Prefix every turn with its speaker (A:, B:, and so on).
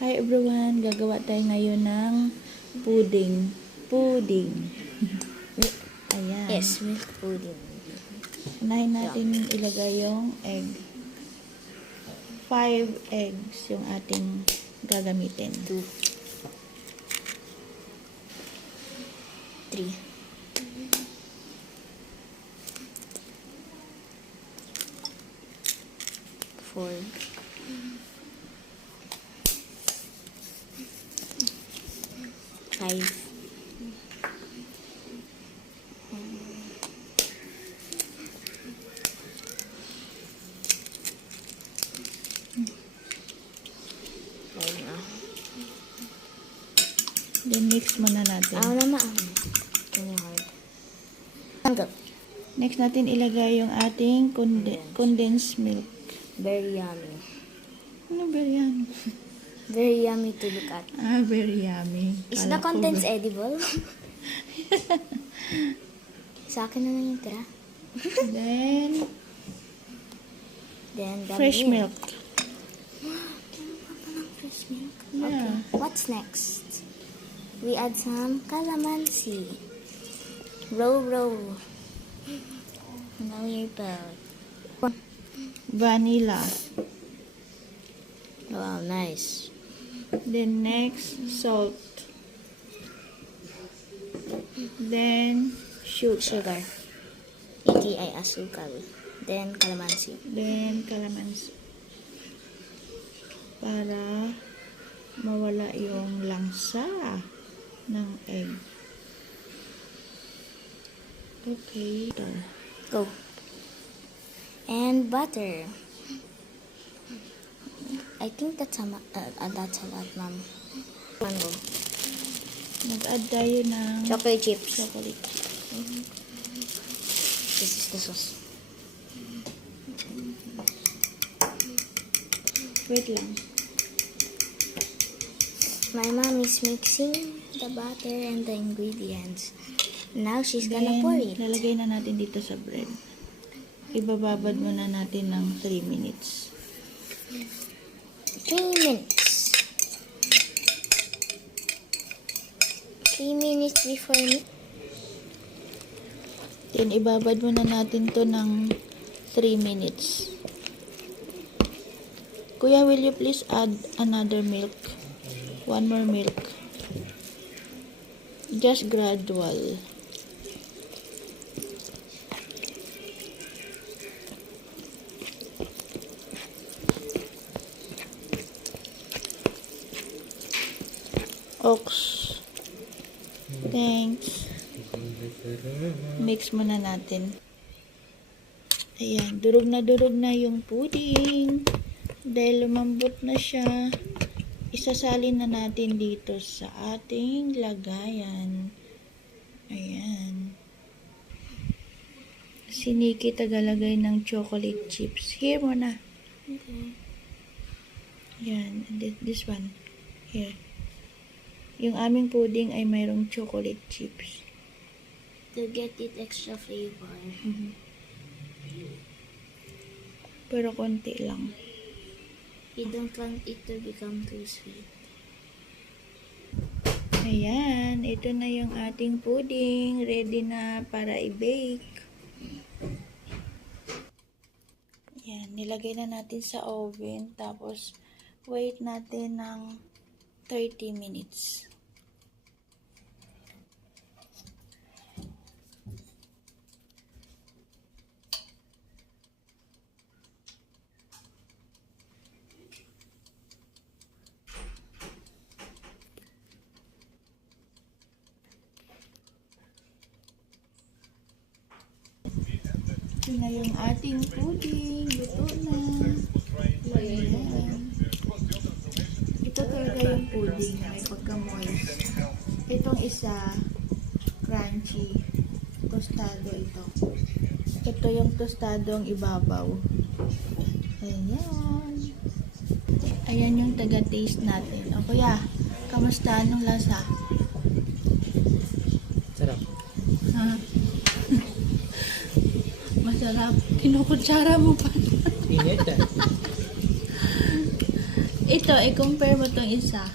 A: Hi everyone, gagawa tayo ngayon ng pudding. Pudding. Ayan.
B: Yes, milk pudding.
A: Unahin natin ilagay yung egg. Five eggs yung ating gagamitin.
B: Two. Three. Four. Na.
A: Then mix muna natin.
B: Ako na ma. Kanya hard. Tanggap.
A: Next natin ilagay yung ating conde- condensed milk.
B: Very yummy.
A: Ano ba yan?
B: Very yummy to look at.
A: Ah, very yummy.
B: Is
A: Kala
B: the
A: ko
B: contents
A: ba-
B: edible? Sa akin naman yung tira.
A: Then,
B: Then, dami
A: fresh
B: yun.
A: milk.
B: Fresh milk?
A: Yeah.
B: Okay. What's next? We add some calamansi. Row, row. Now your belt.
A: Vanilla.
B: Wow, nice.
A: Then next, salt. Then, sugar.
B: Sugar. Iti ay asukal. Then, calamansi.
A: Then, calamansi. Para mawala yung langsa ng egg. Okay.
B: Go. And butter. I think that's a, uh, uh, that's a lot, ma'am. Mango.
A: Nag-add tayo ng
B: Chocolate chips.
A: chocolate.
B: This is the sauce.
A: Wait lang.
B: My mom is mixing the butter and the ingredients. Now she's gonna
A: Then,
B: pour it.
A: lalagay na natin dito sa bread. Ibababad muna natin ng 3 minutes.
B: Three minutes. Three minutes before me.
A: Then, ibabad muna natin to ng 3 minutes. Kuya, will you please add another milk? One more milk. Just gradual. Ox. Thanks. Mix muna natin. Ayan, durog na durog na yung pudding. Dahil lumambot na siya, isasalin na natin dito sa ating lagayan. Ayan. Si Nikki tagalagay ng chocolate chips. Here mo na. Ayan, and thi- this one. Here. Yung aming pudding ay mayroong chocolate chips.
B: To get it extra flavor.
A: Pero konti lang.
B: You don't want it to become too sweet.
A: Ayan, ito na yung ating pudding. Ready na para i-bake. Ayan, nilagay na natin sa oven. Tapos, wait natin ng 30 minutes. Ito na yung ating pudding. Luto na. Ayan. Ito talaga yung pudding. May pagka-moist. Itong isa, crunchy. Tostado ito. Ito yung tostadong ibabaw. Ayan. Ayan yung taga-taste natin. O kuya, kamusta? Anong lasa?
C: Sarap.
A: Ha? Masarap. Kinukutsara mo pa.
C: Init ah.
A: Ito, i-compare mo tong isa.